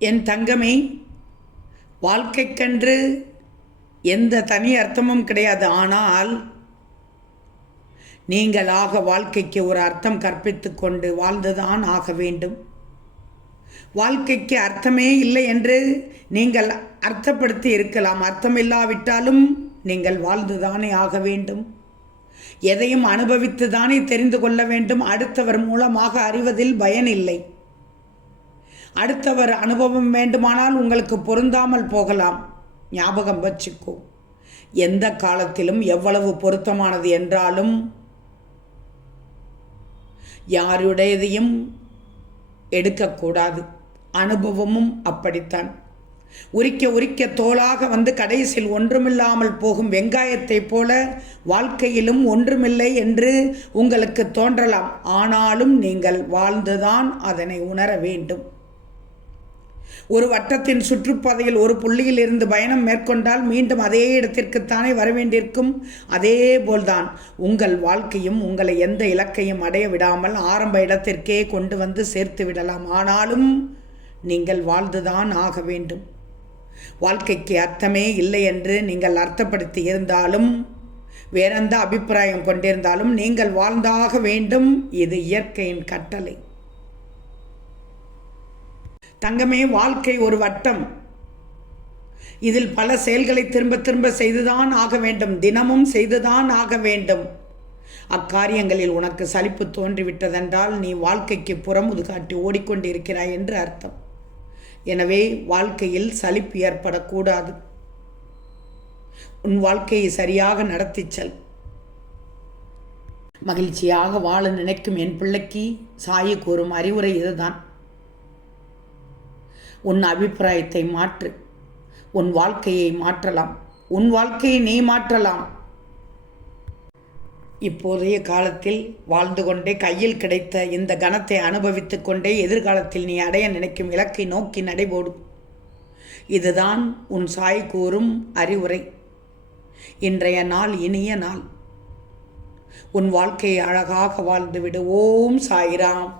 என் தங்கமே, வாழ்க்கைக்கென்று எந்த தனி அர்த்தமும் கிடையாது. ஆனால் நீங்களாக வாழ்க்கைக்கு ஒரு அர்த்தம் கற்பித்து கொண்டு வாழ்ந்துதான் ஆக வேண்டும். வாழ்க்கைக்கு அர்த்தமே இல்லை என்று நீங்கள் அர்த்தப்படுத்தி இருக்கலாம். அர்த்தமில்லாவிட்டாலும் நீங்கள் வாழ்ந்துதானே ஆக வேண்டும். எதையும் அனுபவித்து தானே தெரிந்து கொள்ள வேண்டும். அடுத்தவர் மூலமாக அறிவதில் பயன் இல்லை. அடுத்தவர் அனுபவம் வேண்டுமானால் உங்களுக்கு பொருந்தாமல் போகலாம். ஞாபகம் வச்சுக்கோ, எந்த காலத்திலும் எவ்வளவு பொருத்தமானது என்றாலும் யாருடையதையும் எடுக்கக்கூடாது. அனுபவமும் அப்படித்தான். உரிக்க தோளாக வந்து கடைசியில் ஒன்றுமில்லாமல் போகும் வெங்காயத்தைப் போல வாழ்க்கையிலும் ஒன்றுமில்லை என்று உங்களுக்கு தோன்றலாம். ஆனாலும் நீங்கள் வாழ்ந்துதான் அதனை உணர வேண்டும். ஒரு வட்டத்தின் சுற்றுப்பாதையில் ஒரு புள்ளியில் இருந்து பயணம் மேற்கொண்டால் மீண்டும் அதே இடத்திற்குத்தானே வரவேண்டியிருக்கும். அதே போல்தான் உங்கள் வாழ்க்கையும் உங்களை எந்த இலக்கையும் அடைய விடாமல் ஆரம்ப இடத்திற்கே கொண்டு வந்து சேர்த்து விடலாம். ஆனாலும் நீங்கள் வாழ்ந்துதான் ஆக வேண்டும். வாழ்க்கைக்கு அர்த்தமே இல்லை என்று நீங்கள் அர்த்தப்படுத்தி இருந்தாலும், வேறெந்த அபிப்பிராயம் கொண்டிருந்தாலும் நீங்கள் வாழ்ந்தாக வேண்டும். இது இயற்கையின் கட்டளை. தங்கமே, வாழ்க்கை ஒரு வட்டம். இதில் பல செயல்களை திரும்ப திரும்ப செய்துதான் ஆக வேண்டும். தினமும் செய்துதான் ஆக வேண்டும். அக்காரியங்களில் உனக்கு சலிப்பு தோன்றிவிட்டதென்றால் நீ வாழ்க்கைக்கு புறமுது காட்டி ஓடிக்கொண்டிருக்கிறாய் என்று அர்த்தம். எனவே வாழ்க்கையில் சலிப்பு ஏற்படக்கூடாது. உன் வாழ்க்கையை சரியாக நடத்திச் செல். மகிழ்ச்சியாக வாழ நினைக்கும் என் பிள்ளைக்கு சாயி கூறும் அறிவுரை இதுதான். உன் அபிப்பிராயத்தை மாற்று. உன் வாழ்க்கையை மாற்றலாம். உன் வாழ்க்கையை நீ மாற்றலாம். இப்போதைய காலத்தில் வாழ்ந்து கொண்டே கையில் கிடைத்த இந்த கணத்தை அனுபவித்து கொண்டே எதிர்காலத்தில் நீ அடைய நினைக்கும் இலக்கை நோக்கி நடைபோடும். இதுதான் உன் சாய் கூறும் அறிவுரை. இன்றைய நாள் இனிய நாள். உன் வாழ்க்கையை அழகாக வாழ்ந்துவிடு. ஓம் சாய்ராம்.